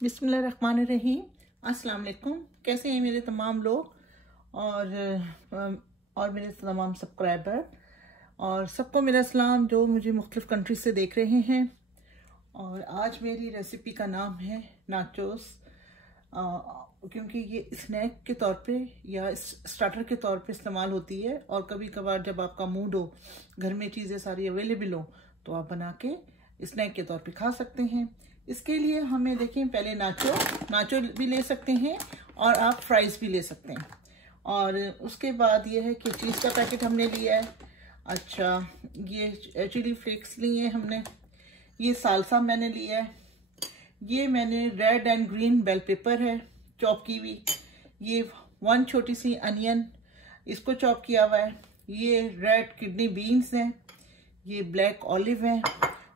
बिस्मिल्लाहिर्रहमानिर्रहीम। अस्सलाम वालेकुम। कैसे हैं मेरे तमाम लोग और मेरे तमाम सब्सक्राइबर और सबको मेरा सलाम जो मुझे मुख्तलिफ कंट्री से देख रहे हैं। और आज मेरी रेसिपी का नाम है नाचोस, क्योंकि ये स्नैक के तौर पे या स्टार्टर के तौर पे इस्तेमाल होती है। और कभी कभार जब आपका मूड हो, घर में चीज़ें सारी अवेलेबल हो, तो आप बना के स्नैक के तौर पे खा सकते हैं। इसके लिए हमें देखें, पहले नाचो भी ले सकते हैं और आप फ्राइज़ भी ले सकते हैं। और उसके बाद ये है कि चीज़ का पैकेट हमने लिया है। अच्छा, ये चिली फ्लेक्स लिए हमने, ये सालसा मैंने लिया है, ये मैंने red and green bell pepper है चॉप की हुई, ये 1 छोटी सी अनियन इसको चॉप किया हुआ है, ये रेड किडनी बीन्स हैं, ये ब्लैक ऑलिव है,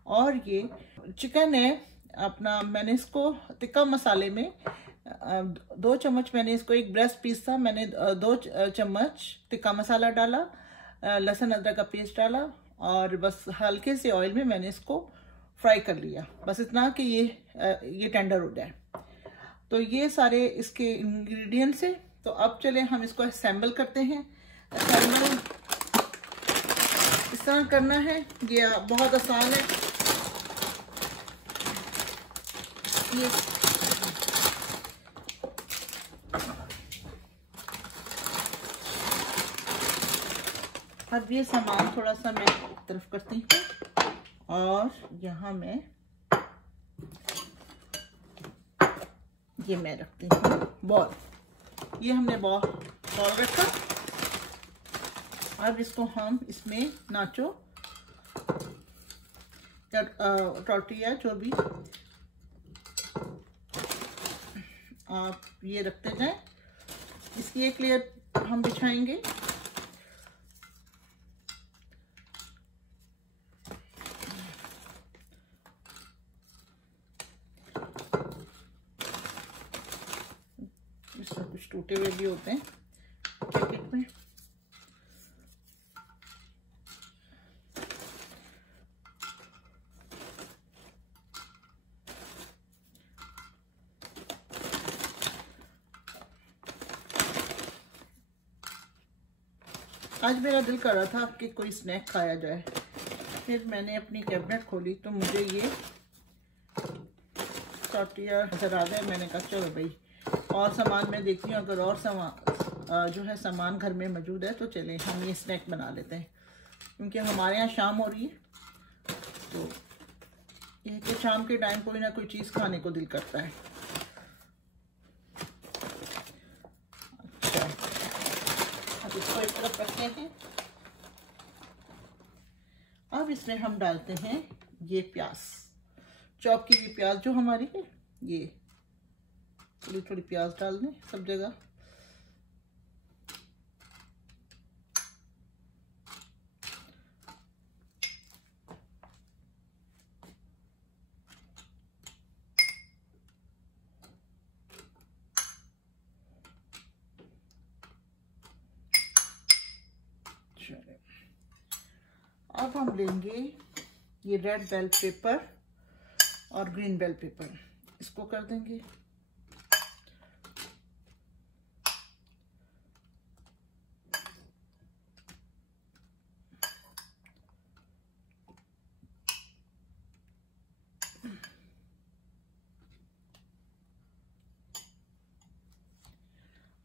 और ये चिकन है अपना। मैंने इसको टिक्का मसाले में 2 चम्मच, मैंने इसको एक ब्रेस्ट पीस था, मैंने 2 चम्मच टिक्का मसाला डाला, लहसुन अदरक का पेस्ट डाला, और बस हल्के से ऑयल में मैंने इसको फ्राई कर लिया, बस इतना कि ये टेंडर हो जाए। तो ये सारे इसके इंग्रेडिएंट्स हैं। तो अब चले हम इसको असेंबल करते हैं। असेंबल इस तरह करना है, ये बहुत आसान है। ये अब ये सामान थोड़ा सा मैं तरफ करती हूँ, और यहाँ मैं ये मैं रखती हूँ बॉल। ये हमने बॉल रखा। अब इसको हम इसमें नाचो या टॉर्टिया जो भी आप ये रखते जाएं। इसकी एक लेयर हम बिछाएंगे, इसमें कुछ टूटे हुए भी होते हैं पैकेट में। आज मेरा दिल कर रहा था कि कोई स्नैक खाया जाए, फिर मैंने अपनी कैबिनेट खोली तो मुझे ये टॉर्टिया नजर आ गया। मैंने कहा चलो भाई, और सामान मैं देखती हूँ, अगर और सामान जो है सामान घर में मौजूद है तो चले हम ये स्नैक बना लेते हैं। क्योंकि हमारे यहाँ शाम हो रही है, तो ये कि शाम के टाइम कोई ना कोई चीज़ खाने को दिल करता है। अच्छा, अब इसको एक तरफ रखते हैं। अब इसमें हम डालते हैं ये प्याज, चॉप की हुई प्याज जो हमारी है, ये थोड़ी थोड़ी प्याज डाल दें सब जगह। अब हम लेंगे ये रेड बेल पेपर और ग्रीन बेल पेपर, इसको कर देंगे।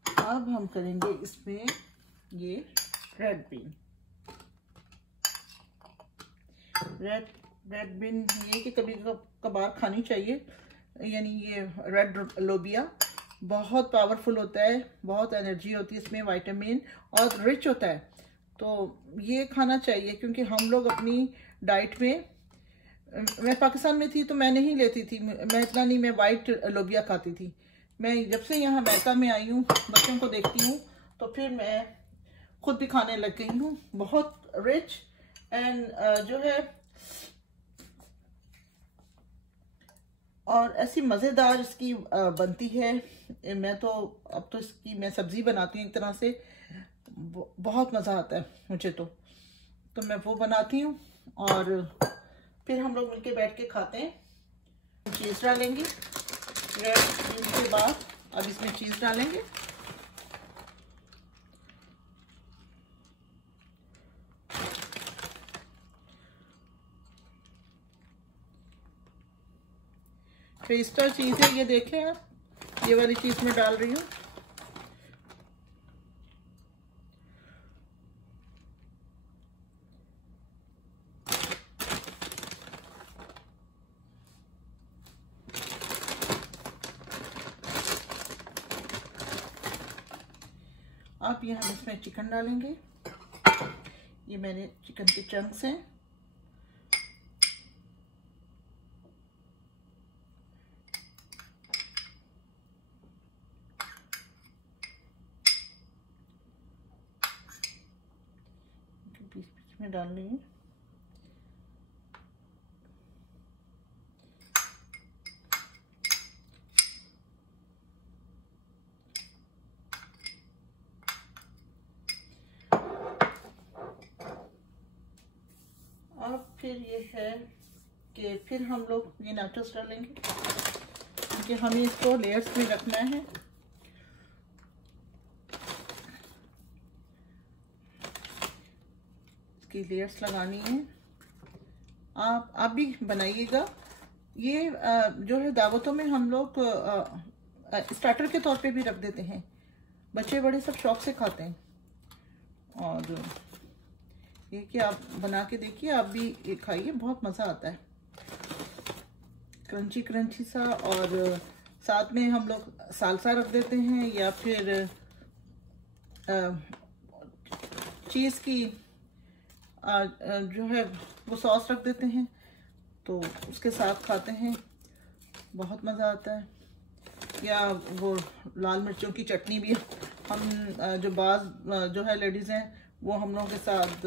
अब हम करेंगे इसमें ये रेड बीन। रेड बीन ये कि कभी कभार खानी चाहिए, यानी ये रेड लोबिया बहुत पावरफुल होता है, बहुत एनर्जी होती है इसमें, विटामिन और रिच होता है, तो ये खाना चाहिए। क्योंकि हम लोग अपनी डाइट में, मैं पाकिस्तान में थी तो मैं नहीं लेती थी, मैं इतना नहीं, मैं वाइट लोबिया खाती थी। मैं जब से यहाँ अमेरिका में आई हूँ, बच्चों को देखती हूँ, तो फिर मैं खुद भी खाने लग गई हूँ। बहुत रिच एंड जो है, और ऐसी मज़ेदार इसकी बनती है। मैं तो अब तो इसकी मैं सब्ज़ी बनाती हूँ एक तरह से, बहुत मज़ा आता है मुझे तो मैं वो बनाती हूँ, और फिर हम लोग मिलके बैठ के खाते हैं। चीज़ डालेंगे, रेड चीज के बाद अब इसमें चीज डालेंगे। पेस्टा चीज है, ये देखें आप, ये वाली चीज मैं डाल रही हूँ। अब ये हम इसमें चिकन डालेंगे। ये मैंने चिकन के चंक्स हैं। बीच बीच में डाल लेंगे। अब फिर ये है कि फिर हम लोग ये नाचोस डालेंगे, क्योंकि हमें इसको लेयर्स में रखना है। इसकी लेयर्स लगानी है। आप भी बनाइएगा। ये जो है दावतों में हम लोग स्टार्टर के तौर पे भी रख देते हैं। बच्चे बड़े सब शौक से खाते हैं। और ये कि आप बना के देखिए, आप भी ये खाइए, बहुत मज़ा आता है। क्रंची क्रंची सा, और साथ में हम लोग सालसा रख देते हैं, या फिर चीज़ की जो है वो सॉस रख देते हैं, तो उसके साथ खाते हैं, बहुत मज़ा आता है। या वो लाल मिर्चों की चटनी भी हम जो जो है लेडीज़ हैं, वो हम लोगों के साथ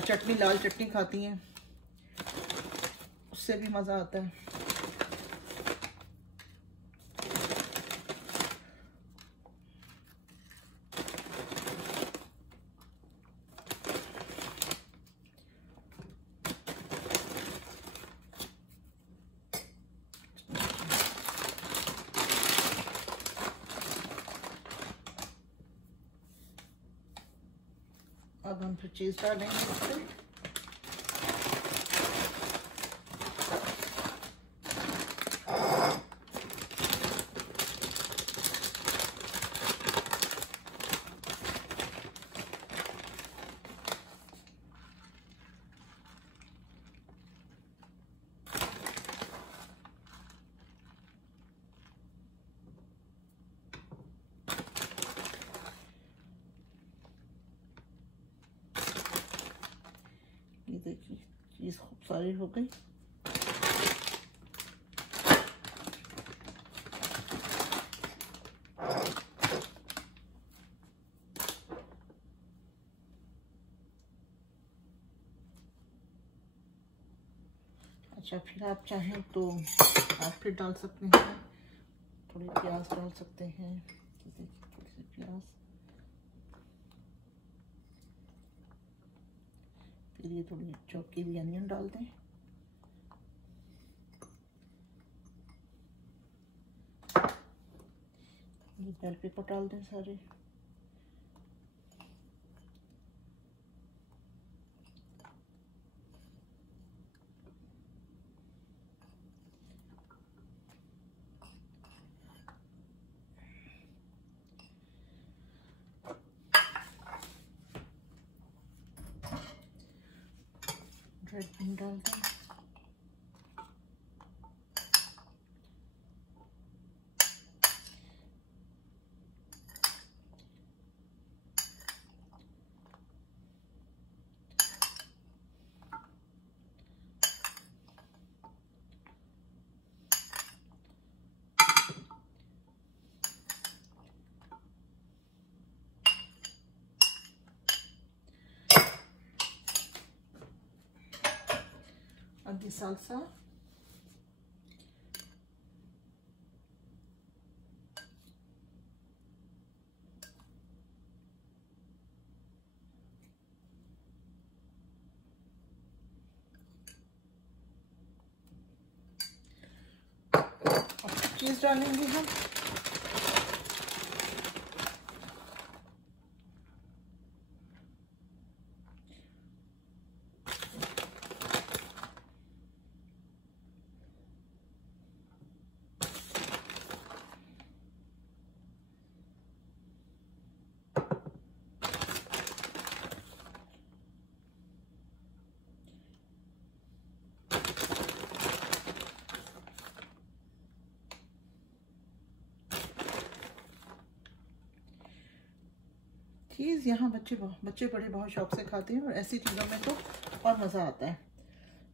चटनी, लाल चटनी खाती हैं, उससे भी मज़ा आता है। अब हम फिर चीज़ डालेंगे इस पर। ये देखिए चीज़ खूब सारी हो गई। अच्छा, फिर आप चाहें तो आप फिर डाल सकते हैं, थोड़ी प्याज डाल सकते हैं। देखिए थोड़ी सी प्याज, फिर ये थोड़ी चॉप की हुई अनियन डाल दें। ये बेल पेपर डाल दें सारे। रेड बीन डाल दें। अब ये सालसा, चीज़ डालेंगे हम। चीज़ यहाँ बच्चे बड़े बहुत शौक से खाते हैं, और ऐसी चीज़ों में तो और मज़ा आता है।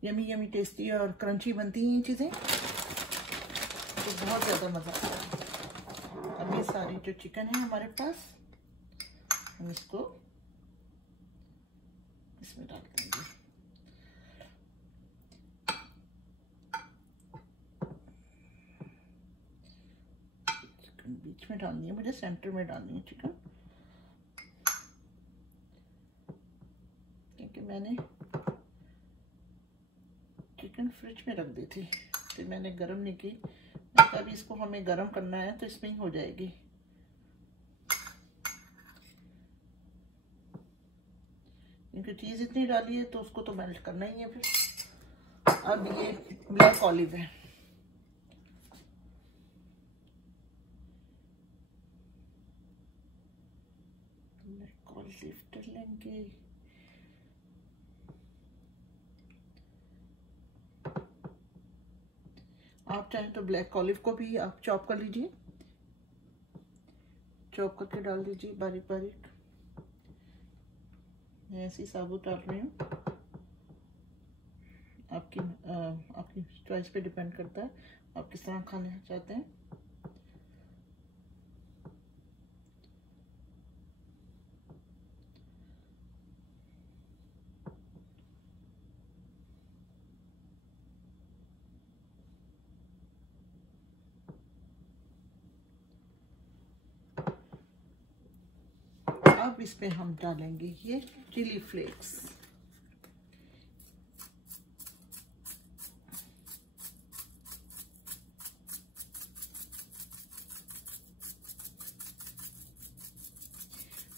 यमी यमी टेस्टी और क्रंची बनती हैं ये चीज़ें, तो बहुत ज़्यादा मज़ा आता है। अब ये सारी जो चिकन है हमारे पास, हम इसको इसमें डाल देंगे। चिकन बीच में डालनी है मुझे, सेंटर में डालनी है चिकन, क्योंकि मैंने चिकन फ्रिज में रख दी थी, फिर मैंने गरम नहीं की। अभी इसको हमें गरम करना है तो इसमें ही हो जाएगी। क्योंकि चीज़ इतनी डाली है तो उसको तो मेल्ट करना ही है फिर। अब ये ब्लैक ऑलिव है, ब्लैक ऑलिव डाल लेंगे। आप चाहें तो ब्लैक ऑलिव को भी आप चॉप कर लीजिए, चॉप करके डाल दीजिए बारीक बारीक। मैं ऐसी साबुत डाल रही हूँ, आपकी चॉइस पे डिपेंड करता है आप किस तरह खाना चाहते हैं। अब इस पे हम डालेंगे ये चिली फ्लेक्स।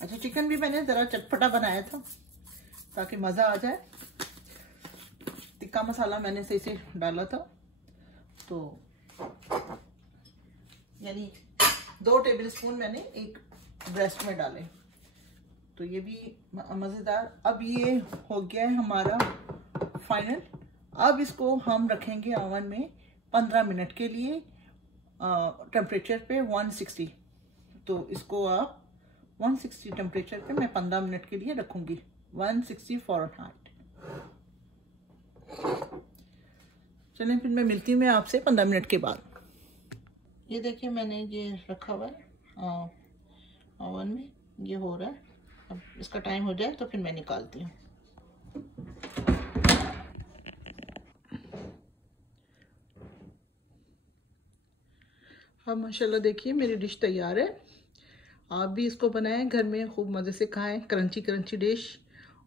अच्छा, चिकन भी मैंने ज़रा चटपटा बनाया था ताकि मज़ा आ जाए। टिक्का मसाला मैंने सही से डाला था, तो यानी 2 टेबलस्पून मैंने एक ब्रेस्ट में डाले, तो ये भी मज़ेदार। अब ये हो गया है हमारा फाइनल। अब इसको हम रखेंगे ओवन में 15 मिनट के लिए, टेम्परेचर पे 160। तो इसको आप 160 टेम्परेचर पे मैं 15 मिनट के लिए रखूंगी, 160 फ़ारेनहाइट। चलें, फिर मैं मिलती हूँ मैं आपसे 15 मिनट के बाद। ये देखिए मैंने ये रखा हुआ है ओवन में, ये हो रहा है। अब इसका टाइम हो जाए तो फिर मैं निकालती हूँ। अब माशाल्लाह देखिए मेरी डिश तैयार है। आप भी इसको बनाएं घर में, खूब मज़े से खाएं। क्रंची क्रंची डिश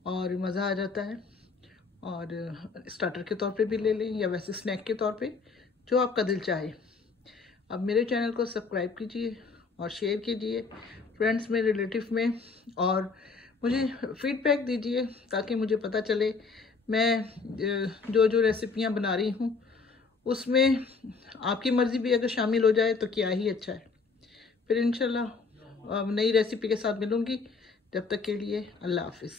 और मज़ा आ जाता है। और स्टार्टर के तौर पे भी ले लें या वैसे स्नैक के तौर पे, जो आपका दिल चाहे। अब मेरे चैनल को सब्सक्राइब कीजिए और शेयर कीजिए फ्रेंड्स में, रिलेटिव में, और मुझे फीडबैक दीजिए ताकि मुझे पता चले मैं जो रेसिपियां बना रही हूँ उसमें आपकी मर्ज़ी भी अगर शामिल हो जाए तो क्या ही अच्छा है। फिर इंशाल्लाह नई रेसिपी के साथ मिलूँगी। जब तक के लिए अल्लाह हाफिज़।